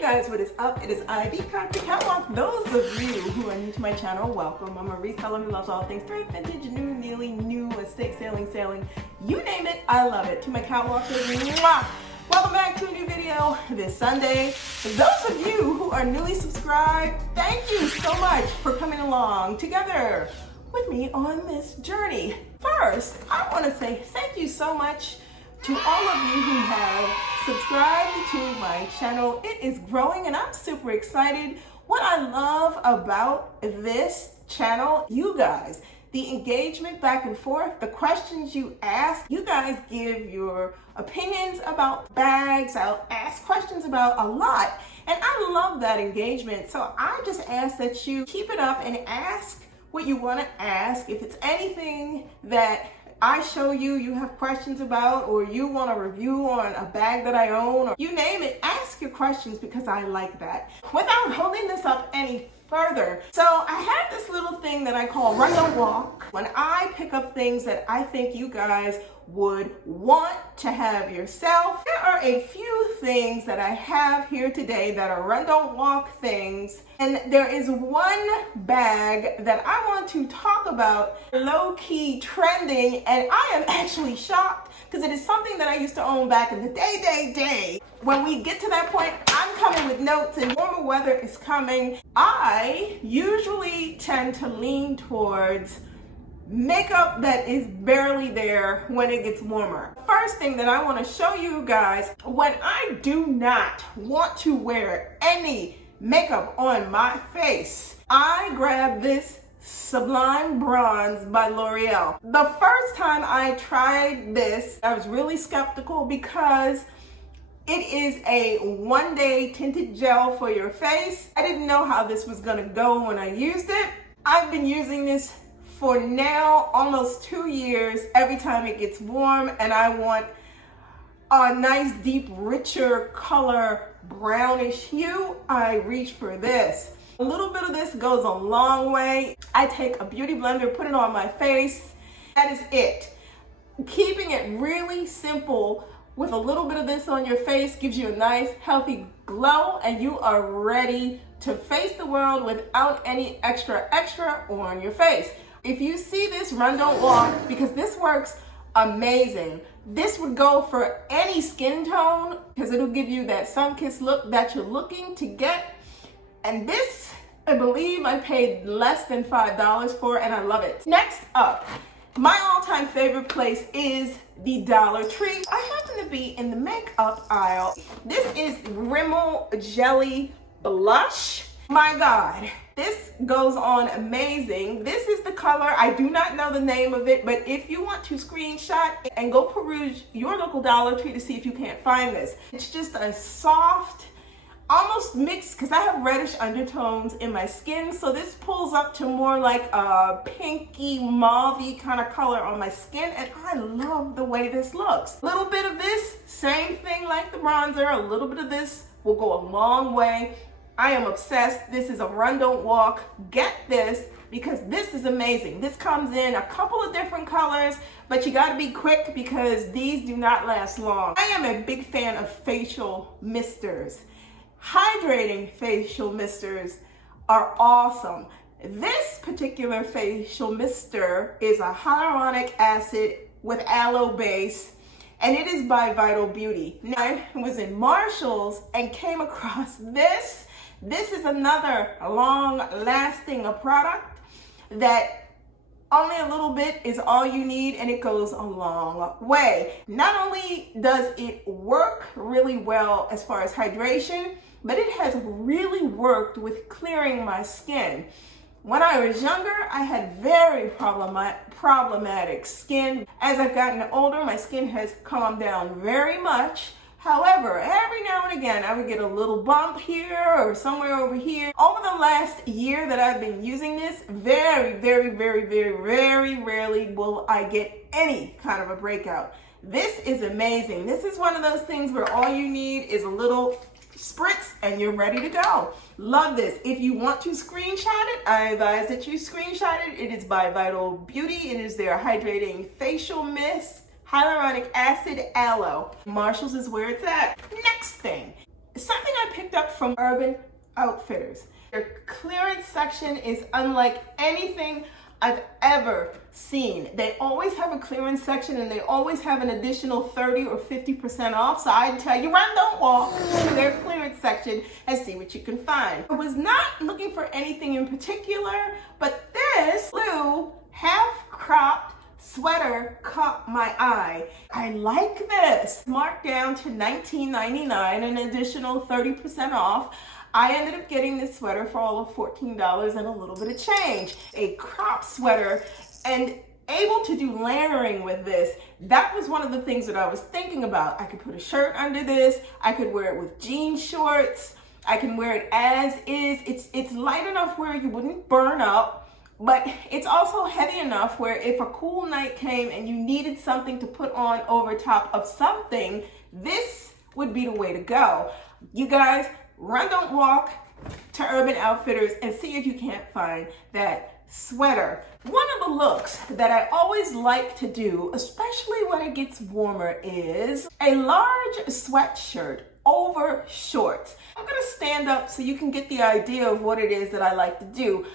Hey guys, what is up? It is I, the Concrete Catwalk. Those of you who are new to my channel, welcome. I'm a reseller who loves all things thrift, vintage, new, nearly new, estate sailing, you name it, I love it. To my catwalkers, mwah! Welcome back to a new video this Sunday. For those of you who are newly subscribed, thank you so much for coming along together with me on this journey. First, I want to say thank you so much to all of you who have subscribed to my channel. It is growing and I'm super excited. What I love about this channel, you guys, the engagement back and forth, the questions you ask, you guys give your opinions about bags. I'll ask questions about a lot and I love that engagement. So I just ask that you keep it up and ask what you want to ask. If it's anything that I show you, you have questions about, or you want a review on a bag that I own, or you name it, ask your questions because I like that. Without holding this up any further, so I have this little thing that I call run don't walk. When I pick up things that I think you guys would want to have yourself, there are a few things that I have here today that are run don't walk things. And there is one bag that I want to talk about, low-key trending, and I am actually shocked because it is something that I used to own back in the day. When we get to that point, I'm coming with notes and warmer weather is coming. I usually tend to lean towards makeup that is barely there when it gets warmer. First thing that I want to show you guys, when I do not want to wear any makeup on my face, I grab this Sublime Bronze by L'Oreal. The first time I tried this, I was really skeptical because it is a one-day tinted gel for your face. I didn't know how this was gonna go when I used it. I've been using this for now almost 2 years. Every time it gets warm and I want a nice, deep, richer color, brownish hue, I reach for this. A little bit of this goes a long way. I take a beauty blender, put it on my face. That is it. Keeping it really simple with a little bit of this on your face gives you a nice, healthy glow, and you are ready to face the world without any extra on your face. If you see this, run, don't walk, because this works amazing. This would go for any skin tone because it'll give you that sun-kissed look that you're looking to get. And this, I believe I paid less than $5 for, and I love it. Next up, my all-time favorite place is the Dollar Tree. I happen to be in the makeup aisle. This is Rimmel Jelly Blush. My God, this goes on amazing. This is the color. I do not know the name of it, but if you want to screenshot and go peruse your local Dollar Tree to see if you can't find this. It's just a soft, almost mixed, because I have reddish undertones in my skin, so this pulls up to more like a pinky, mauve-y kind of color on my skin, and I love the way this looks. A little bit of this, same thing like the bronzer, a little bit of this will go a long way. I am obsessed. This is a run, don't walk. Get this because this is amazing. This comes in a couple of different colors, but you gotta be quick because these do not last long. I am a big fan of facial misters. Hydrating facial misters are awesome. This particular facial mister is a hyaluronic acid with aloe base, and it is by Vital Beauty. Now, I was in Marshall's and came across this. This is another long-lasting product that only a little bit is all you need, and it goes a long way. Not only does it work really well as far as hydration, but it has really worked with clearing my skin. When I was younger, I had very problematic skin. As I've gotten older, my skin has calmed down very much. However, every now and again, I would get a little bump here or somewhere over here. Over the last year that I've been using this, very rarely will I get any kind of a breakout. This is amazing. This is one of those things where all you need is a little spritz and you're ready to go. Love this. If you want to screenshot it, I advise that you screenshot it. It is by Vital Beauty. It is their hydrating facial mist, hyaluronic acid aloe. Marshall's is where it's at. Next thing, something I picked up from Urban Outfitters. Their clearance section is unlike anything I've ever seen. They always have a clearance section and they always have an additional 30 or 50% off. So I tell you, run, don't walk to their clearance section and see what you can find. I was not looking for anything in particular, but this blue half-cropped sweater caught my eye. I like this. Marked down to $19.99, an additional 30% off. I ended up getting this sweater for all of $14 and a little bit of change. A crop sweater and able to do layering with this. That was one of the things that I was thinking about. I could put a shirt under this. I could wear it with jean shorts. I can wear it as is. It's light enough where you wouldn't burn up, but it's also heavy enough where if a cool night came and you needed something to put on over top of something, this would be the way to go. You guys, run, don't walk to Urban Outfitters and see if you can't find that sweater. One of the looks that I always like to do, especially when it gets warmer, is a large sweatshirt over shorts. I'm gonna stand up so you can get the idea of what it is that I like to do.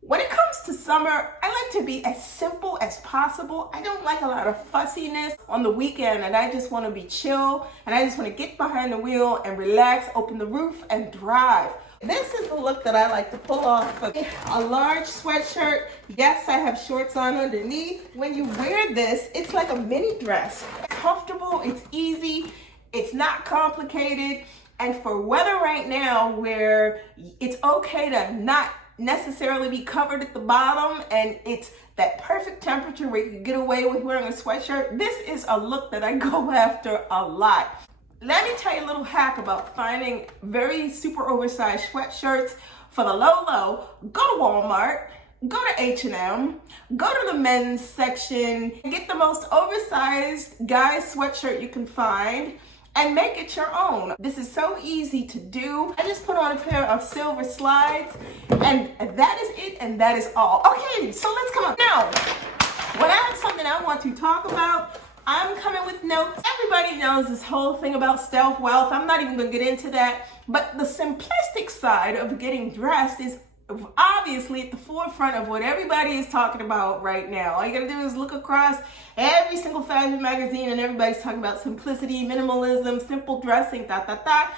When it comes to summer, I like to be as simple as possible. I don't like a lot of fussiness on the weekend, and I just want to be chill, and I just want to get behind the wheel and relax, open the roof, and drive. This is the look that I like to pull off. A large sweatshirt. Yes, I have shorts on underneath. When you wear this, it's like a mini dress. It's comfortable, it's easy, it's not complicated, and for weather right now where it's okay to not necessarily be covered at the bottom and it's that perfect temperature where you can get away with wearing a sweatshirt, this is a look that I go after a lot. Let me tell you a little hack about finding very super oversized sweatshirts for the low. Go to Walmart, go to H&M, go to the men's section, get the most oversized guy's sweatshirt you can find and make it your own. This is so easy to do. I just put on a pair of silver slides and that is it, and that is all. Okay, so let's come up. Now, when I have something I want to talk about, I'm coming with notes. Everybody knows this whole thing about stealth wealth. I'm not even gonna get into that, but the simplistic side of getting dressed is obviously at the forefront of what everybody is talking about right now. All you gotta do is look across every single fashion magazine and everybody's talking about simplicity, minimalism, simple dressing,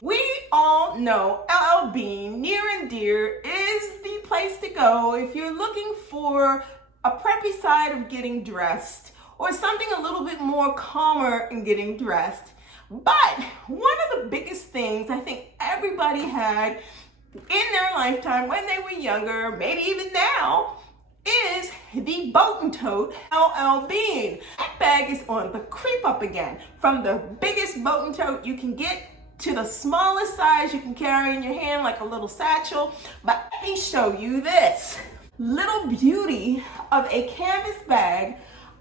We all know llbean, near and dear, is the place to go if you're looking for a preppy side of getting dressed or something a little bit more calmer in getting dressed. But one of the biggest things I think everybody had in their lifetime when they were younger, maybe even now, is the boat and tote llbean. That bag is on the creep up again. From the biggest boat and tote you can get to the smallest size you can carry in your hand like a little satchel. But let me show you this little beauty of a canvas bag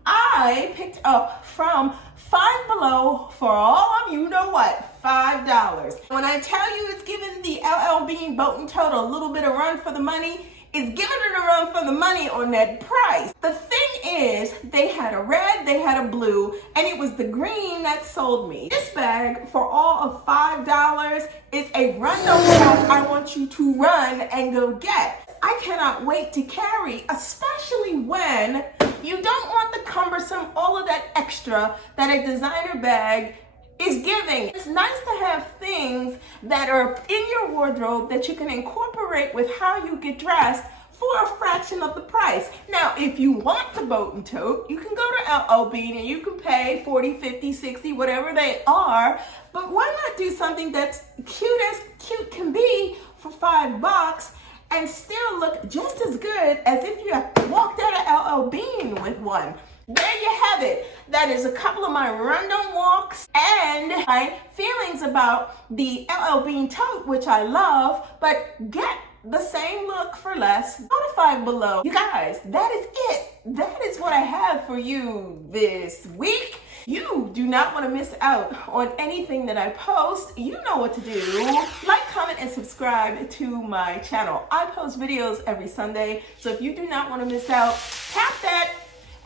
I picked up from Five Below for all of you know what, $5. When I tell you it's giving the llbean boat and tote a little bit of run for the money, it's giving it a run for the money on that price. The thing is, they had a red, they had a blue, and it was the green that sold me. This bag for all of $5 is a run don't walk I want you to run and go get. I cannot wait to carry, especially when you don't want the cumbersome, all of that extra that a designer bag is giving. It's nice to have things that are in your wardrobe that you can incorporate with how you get dressed for a fraction of the price. Now, if you want the boat and tote, you can go to llbean and you can pay 40, 50, 60, whatever they are, but why not do something that's cute as cute can be for $5 and still look just as good as if you walked out of llbean with one? There you have it. That is a couple of my random walks and my feelings about the llbean tote, which I love, but get the same look for less. Go to Five Below. You guys, that is it. That is what I have for you this week. You do not want to miss out on anything that I post. You know what to do. Like, comment, and subscribe to my channel. I post videos every Sunday, so if you do not want to miss out, tap that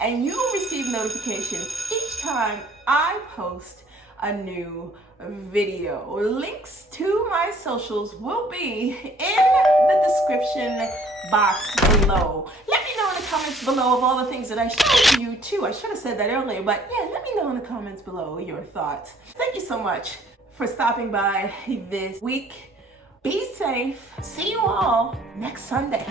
and you will receive notifications each time I post a new video. Links to my socials will be in the description box below. Let me know in the comments below of all the things that I showed you too. I should have said that earlier, but yeah, let me know in the comments below your thoughts. Thank you so much for stopping by this week. Be safe. See you all next Sunday.